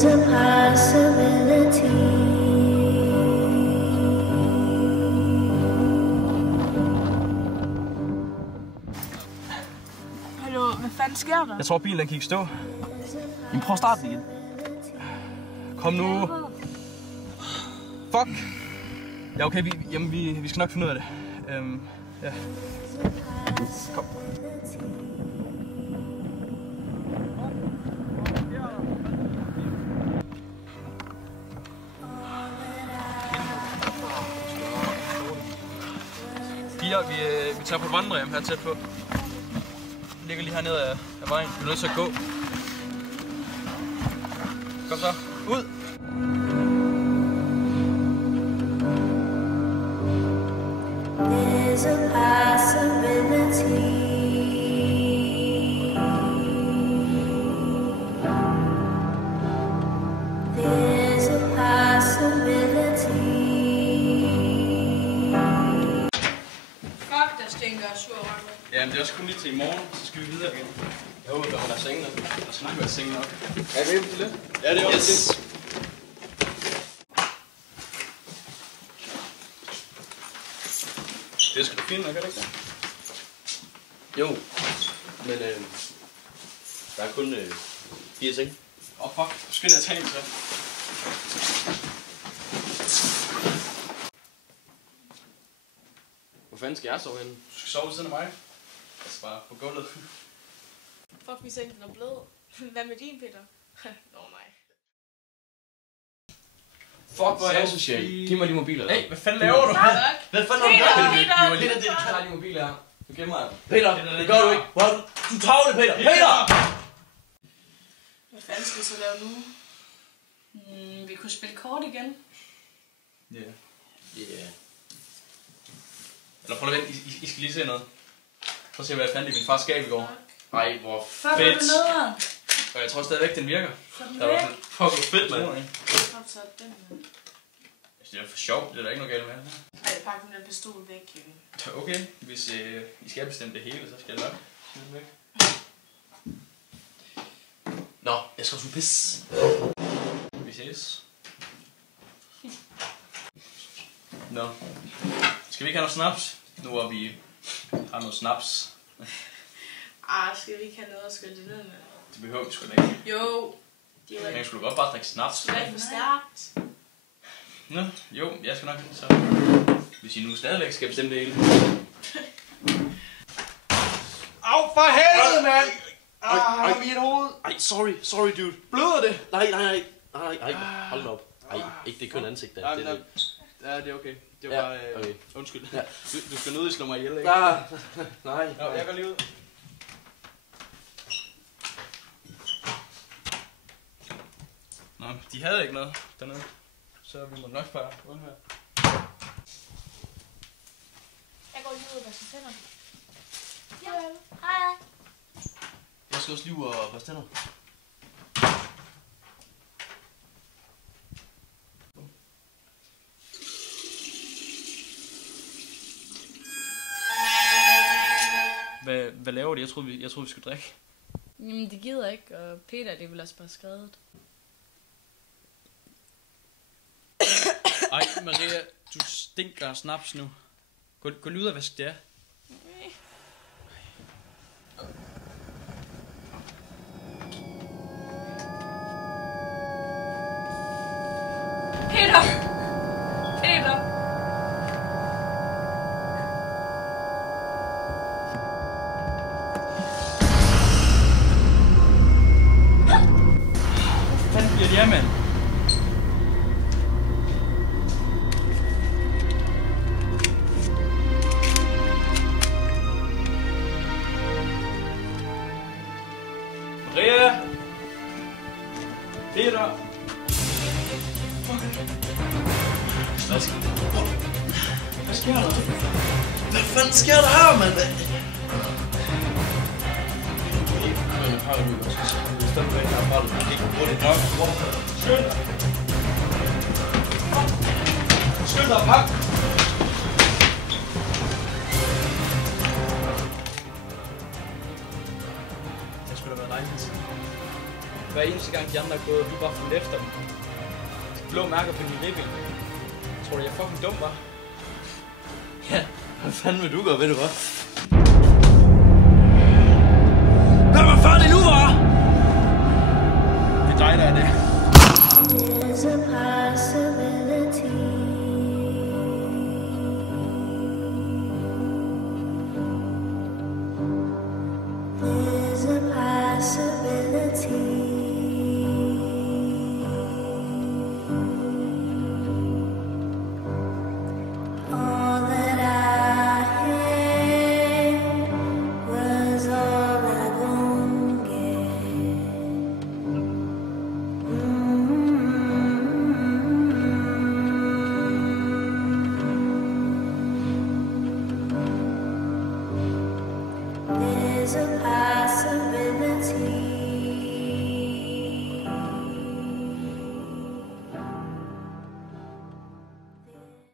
There's a possibility. Hallo, hvad fanden sker der? Jeg tror, bilen den gik i stå. Jamen, prøv at starte den igen. Kom nu. Fuck. Ja, okay, vi skal nok finde ud af det. Ja. Kom. Piger, vi tager på et vandrehjem her tæt på. Vi ligger lige hernede af vejen. Vi er nødt til at gå. Kom så. Ud! There's a possibility. There's a possibility. Fuck, der stinker af sur rømme. Ja, men det er også kun lige til i morgen, så skal vi videre igen. Jeg håber, der holder sengen op. Der skal nok være sengen op. Er det til det? Ja, det er også det. Det skal du finde, kan det ikke? Jo, men der er kun 4 senge. Fuck, du skal ind og tage en så. Hvor fanden skal jeg sove henne? Du skal sove ved siden af mig. Altså bare på gulvet. Fuck, vi sendte den er blød. Hvad med din, Peter? Nå, nej. Fuck, hvor er det asocialt. Giv mig de mobiler der. Hey, hvad fanden laver du? Hvad fanden har du Peter, gjort? Peter, Peter, du tager de mobiler her. Du gemmer jer. Peter, det gør du ikke. Du tager det, Peter. Peter! Hvad fanden skal vi så lave nu? Vi kunne spille kort igen. Ja. Ja. Eller prøv at vente, I skal lige se noget. Prøv at se, hvad jeg fandt i min fars skab i går. Ej, hvor Fuck, hvor er du nederen? Og jeg tror stadigvæk, den virker. Så den Der var væk. sådan, fuck, hvor fedt, mand. Fuck, så den med. Det er for sjovt, det er der ikke noget galt med. Ej, pak den der pistol væk, Kevin. Okay, hvis I skal bestemme det hele, så skal jeg nok smide den væk. Nå, jeg skal også pisse. Vi ses. Nå. Skal vi ikke have noget snaps? Nu hvor vi har noget snaps. Skal vi ikke have noget at skylle det ned med? Det behøver vi sgu da ikke. Jo. Det er Men jo jeg skulle godt bare drikke snaps. ikke for stærkt. Nå, jo, jeg skal nok ind, så. Hvis I nu stadigvæk skal bestemme det hele. Au, for helvede, mand! Ej, i et hoved. Ej, sorry, dude. Bløder det? Nej, hold da op. Ej, ikke det kønne ansigt der. Det er det. Ja, det er okay. Det var Ja, bare... okay. Undskyld. Ja. Du skal nødig slå mig ihjel, ikke? Nej. Nå, jeg går lige ud. Nå, de havde ikke noget dernede. Så vi må nok bare undvære. Jeg går lige ud og vasker tænder. Ja, hej. Jeg skal også lige ud og børste tænder. Hvad laver de? Jeg troede, vi skulle drikke. Jamen, det gider ikke, og Peter, det er vel også bare skrevet. Ej, Maria, du stinker af snaps nu. Gå lige ud og vask det af. Peter! Peter! Hvad fanden bliver det af, mand? Maria! Peter! Hvad sker der? Hvad fanden sker der her, mand? Jeg har jo også stemt væk herfra, det gik hurtigt nok. Skynd dig! Skynd dig, pak! Det skulle da være dejligt. hver eneste gang de andre er gået, og vi bare fulgt efter dem. Blå mærker på din ribben. Tror du, jeg er fucking dum, hva'? Ja, hvad fanden vil du gøre, ved du hvad? Lad mig før det nu, hva'? Det er dig, der er det. There's a possibility. There's a possibility. All that I had was all I gon' get. There's a possibility.